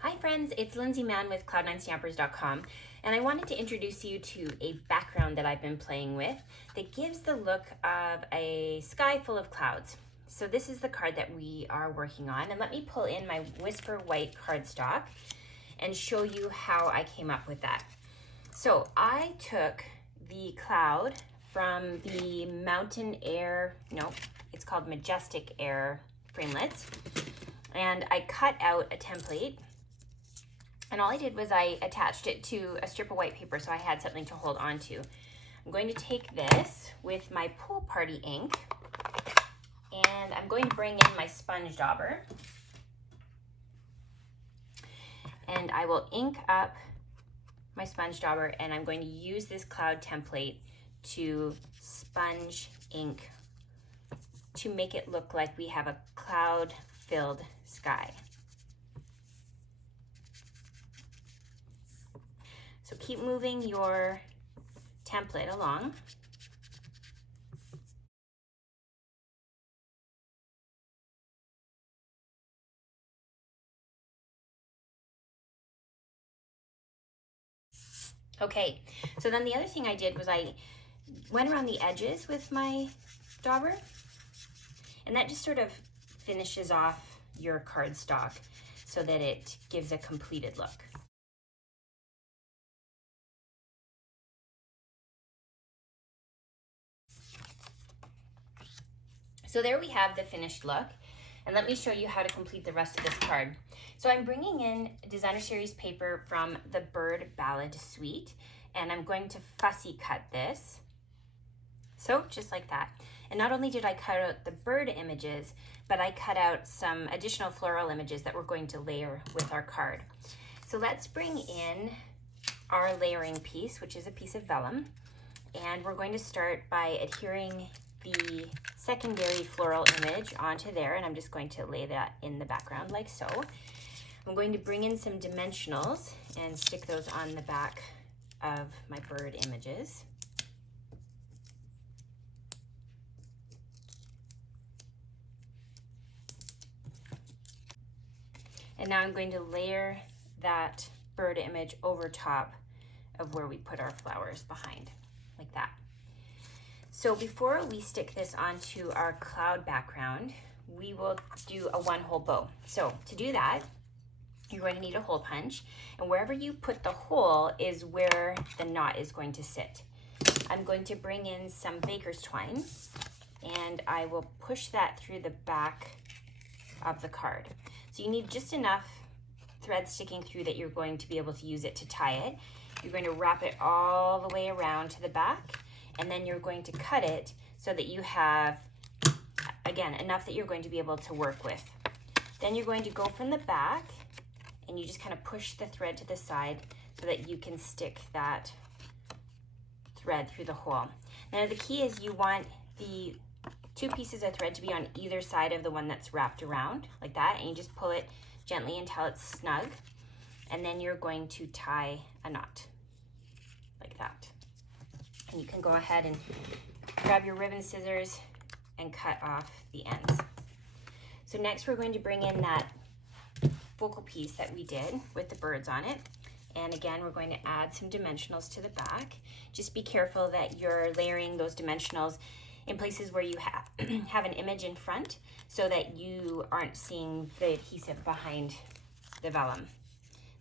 Hi friends, it's Lindsay Mann with Cloud9Stampers.com, and I wanted to introduce you to a background that I've been playing with that gives the look of a sky full of clouds. So this is the card that we are working on, and let me pull in my Whisper White cardstock and show you how I came up with that. So I took the cloud from the Mountain Air, no, it's called Majestic Air framelits, and I cut out a template. And all I did was I attached it to a strip of white paper so I had something to hold on to. I'm going to take this with my Pool Party ink, and I'm going to bring in my sponge dauber. And I will ink up my sponge dauber, and I'm going to use this cloud template to sponge ink to make it look like we have a cloud-filled sky. So keep moving your template along. Okay, so then the other thing I did was I went around the edges with my dauber, and that just sort of finishes off your cardstock so that it gives a completed look. So there we have the finished look, and let me show you how to complete the rest of this card. So I'm bringing in Designer Series paper from the Bird Ballad Suite, and I'm going to fussy cut this. So just like that. And not only did I cut out the bird images, but I cut out some additional floral images that we're going to layer with our card. So let's bring in our layering piece, which is a piece of vellum. And we're going to start by adhering the secondary floral image onto there, and I'm just going to lay that in the background like so. I'm going to bring in some dimensionals and stick those on the back of my bird images. And now I'm going to layer that bird image over top of where we put our flowers behind, like that. So before we stick this onto our cloud background, we will do a one-hole bow. So to do that, you're going to need a hole punch, and wherever you put the hole is where the knot is going to sit. I'm going to bring in some baker's twine, and I will push that through the back of the card. So you need just enough thread sticking through that you're going to be able to use it to tie it. You're going to wrap it all the way around to the back, and then you're going to cut it so that you have, again, enough that you're going to be able to work with. Then you're going to go from the back, and you just kind of push the thread to the side so that you can stick that thread through the hole. Now the key is you want the two pieces of thread to be on either side of the one that's wrapped around, like that, and you just pull it gently until it's snug, and then you're going to tie a knot, like that. And you can go ahead and grab your ribbon scissors and cut off the ends. So next we're going to bring in that focal piece that we did with the birds on it. And again, we're going to add some dimensionals to the back. Just be careful that you're layering those dimensionals in places where you have an image in front so that you aren't seeing the adhesive behind the vellum.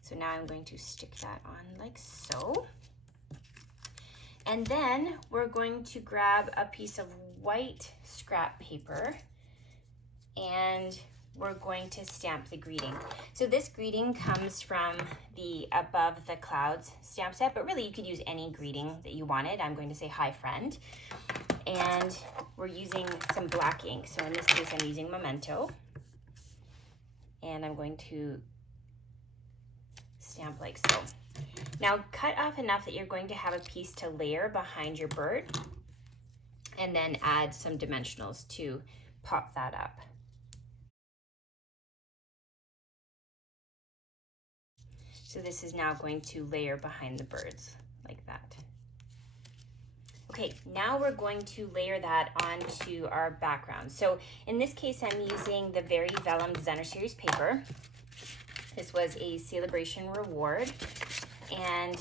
So now I'm going to stick that on like so. And then we're going to grab a piece of white scrap paper, and we're going to stamp the greeting. So this greeting comes from the Above the Clouds stamp set, but really you could use any greeting that you wanted. I'm going to say hi friend. And we're using some black ink. So in this case, I'm using Memento. And I'm going to stamp like so. Now cut off enough that you're going to have a piece to layer behind your bird, and then add some dimensionals to pop that up. So this is now going to layer behind the birds like that. Okay, now we're going to layer that onto our background. So in this case, I'm using the Very Vellum Designer Series paper. This was a celebration reward, and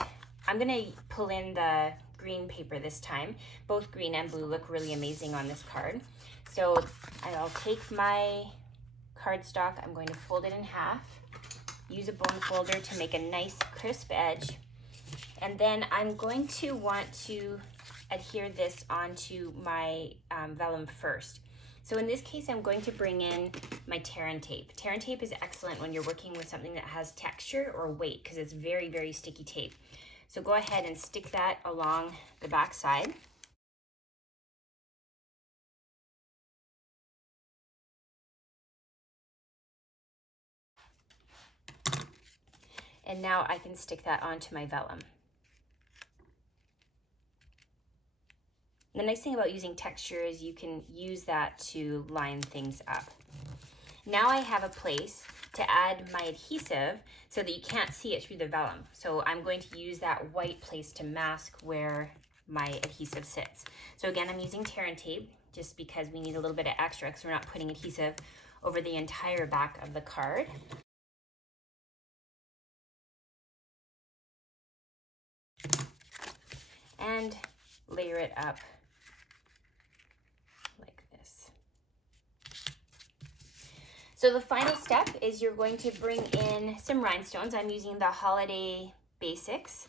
I'm gonna pull in the green paper this time. Both green and blue look really amazing on this card. So I'll take my cardstock, I'm going to fold it in half, use a bone folder to make a nice crisp edge, and then I'm going to want to adhere this onto my vellum first. So in this case, I'm going to bring in my tear and tape. Tear and tape is excellent when you're working with something that has texture or weight because it's very, very sticky tape. So go ahead and stick that along the back side. And now I can stick that onto my vellum. The nice thing about using texture is you can use that to line things up. Now I have a place to add my adhesive so that you can't see it through the vellum. So I'm going to use that white place to mask where my adhesive sits. So again, I'm using tear and tape just because we need a little bit of extra because we're not putting adhesive over the entire back of the card. And layer it up like this. So the final step is you're going to bring in some rhinestones. I'm using the Holiday Basics,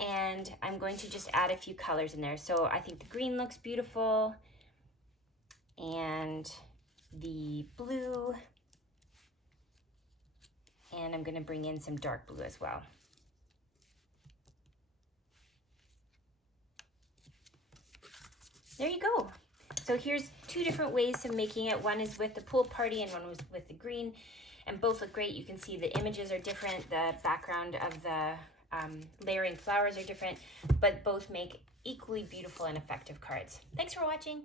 and I'm going to just add a few colors in there. So I think the green looks beautiful, and the blue, and I'm going to bring in some dark blue as well. There you go. So here's two different ways of making it. One is with the pool party and one was with the green, and both look great. You can see the images are different, the background of the layering flowers are different, but both make equally beautiful and effective cards. Thanks for watching.